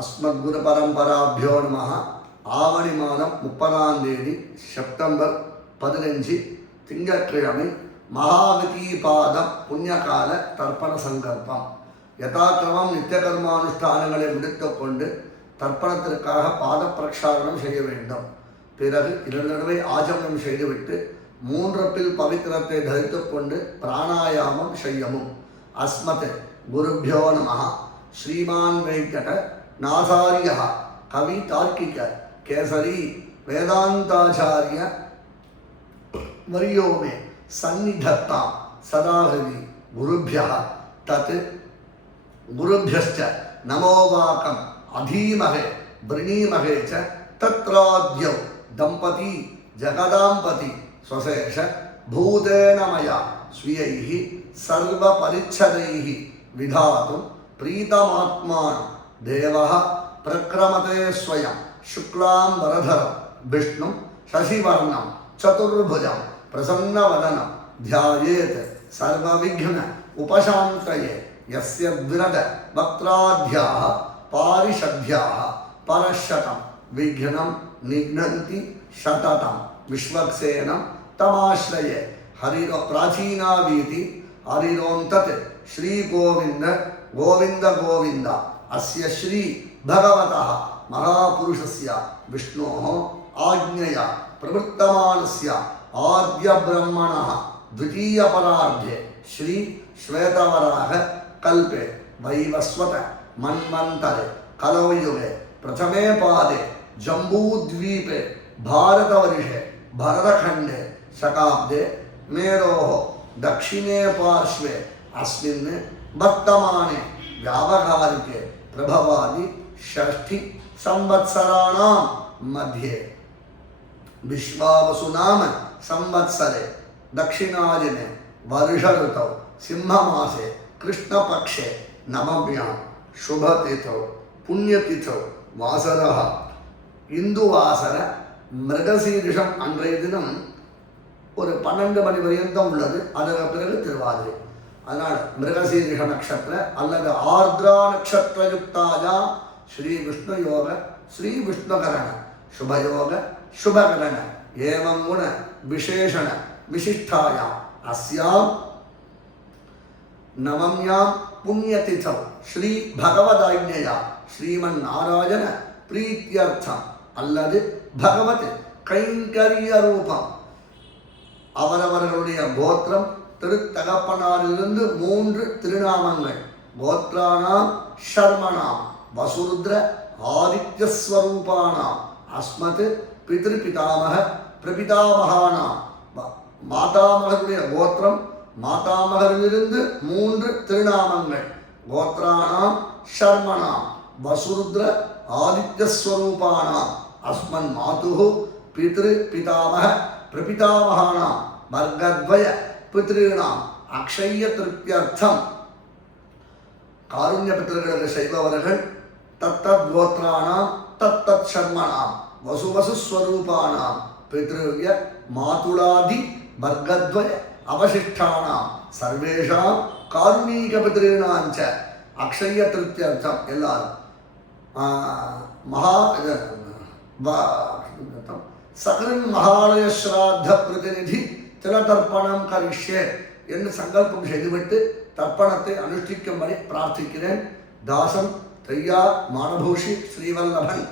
அஸ்மத்குரு பரம்பராபியோ நமः. ஆவணி மாதம் 30ஆம் தேதி செப்டம்பர் 15 திங்கட்கிழமை மகாகதீபாதம் புண்ணியகால தர்ப்பண சங்கல்பம். யதாக்கிரமம் நித்தியகர்மானுஷ்டானங்களை முடித்துக்கொண்டு தர்ப்பணத்திற்காக பாத பிரக்ஷாலனம் செய்ய வேண்டும். பிறகு 2 தடவை ஆச்சமனம் செய்துவிட்டு 3 பவித்திரத்தை தரித்துக் கொண்டு பிராணாயாமம் செய்யவும். அஸ்மத் குருபியோ நமः. ஸ்ரீமான் வெங்கட நாசாரிய கவி தார்க்கிக கேசரி வேதாந்தாச்சாரிய வரியோ மே சந்நிதத்தாம் சதாஹரி குருபியः தத் குருபியஸ்ச நமோவாக்கம் அதீமஹே வ்ருணீமஹே ச தத்ராத்யௌ தம்பதி ஜகதாம்பதி ஸ்வசேஷ பூதேன மயா ஸ்வீயைஹ சர்வ பரிச்சதைஹ விதாதும் प्रीतमात्मानं देवः प्रक्रमते स्वयं शुक्लां वरधरं विष्णुं शशिवर्णं चतुर्भुजं प्रसन्नवदनं ध्यायेत् सर्वविघ्न उपशान्तये यस्य द्विरद वक्त्राद्याः पारिषद्याः परशतं विघ्नं निघ्नन्ति शततं विश्वक्सेनं तमाश्रये हरिरो प्राचीनावीति हरिरों तत् श्रीगोविन्द गोविंद गोविंद अस्य श्री भगवतः महापुरुषस्य विष्णोः आज्ञया प्रवृत्तमानस्य आद्य ब्रह्मणः द्वितीय परार्धे श्री श्वेतवराह कल्पे वैवस्वत मन्वन्तरे कलौयुगे प्रथमे पादे जम्बूद्वीपे भारतवर्षे भरतखण्डे शकाब्दे मेरोः दक्षिणे पार्श्वे अस्मिन् वर्तमाने व्यावहारिके प्रभवादि षष्ठी संवत्सराणां मध्ये विश्वावसुनाम संवत्सरे दक्षिणायने वर्ष ऋतौ सिंहमासे कृष्णपक्षे नवम्यां शुभतिथौ पुण्यतिथौ वासरः இந்துவாசர மிருகசீரிஷம் அன்றைய தினம் ஒரு 12 மணி வரையும் உள்ளது. அதற்கு பிறகு திருவாதிரை. அதனால் மிருகசீரிஷ நட்சத்திர அல்லது ஆர்திரா நட்சத்திரயுக்தாயா ஸ்ரீ விஷ்ணு யோக ஸ்ரீ விஷ்ணுகரண சுபயோக சுபகரண ஏவம் குண விசேஷண விசிஷ்டாயா அஸ்யாம் நவம்யாம் புண்ணியதிதௌ ஸ்ரீ பகவதாஜ்ஞயா ஸ்ரீமன் நாராயண பிரீத்தியர்த்தம் அல்லது பகவத் கைங்கரிய ரூபம் அவரவர்களுடைய கோத்திரம் திருத்தகப்பனாரிலிருந்து 3 திருநாமங்கள் கோத்ராணாம் ஷர்மணாம் வசுருத்ர ஆதித்யஸ்வரூபானாம் அஸ்மத் பித்ருபிதாமக பிரபிதாமகானாம் மாதாமகருடைய கோத்திரம் மாதாமகரிலிருந்து 3 திருநாமங்கள் கோத்ராணாம் ஷர்மணாம் வசுருத்ர ஆதித்யஸ்வரூபானாம் அஸ்மன் மாதுஹு பித்ருபிதாமக பிரபிதாமகானாம் வர்க்கத்வய பித்ருணாம் அக்ஷய திருப்தியர்த்தம் காருண்ய பித்ருக்களுக்கு செய்பவர்கள் தத்தத் கோத்ராணாம் தத்தத் சர்மணாம் வசுவசு ஸ்வரூபானாம் பித்ருவ்ய மாதுளாதி வர்க்கத்வய அவசிஷ்டானாம் சர்வேஷாம் காருணீக பித்ருணாஞ்ச அக்ஷய திருப்தியர்த்தம் எல்லாரும் மகா சகலன் மகாலய ஸ்ராத்த பிரதிநிதி திலதர்ப்பணம் கரிஷ்யே என்று சங்கல்பம் செய்துவிட்டு தர்ப்பணத்தை அனுஷ்டிக்கும்படி பிரார்த்திக்கிறேன். தாசன் தையா மானபூஷி ஸ்ரீவல்லபன்.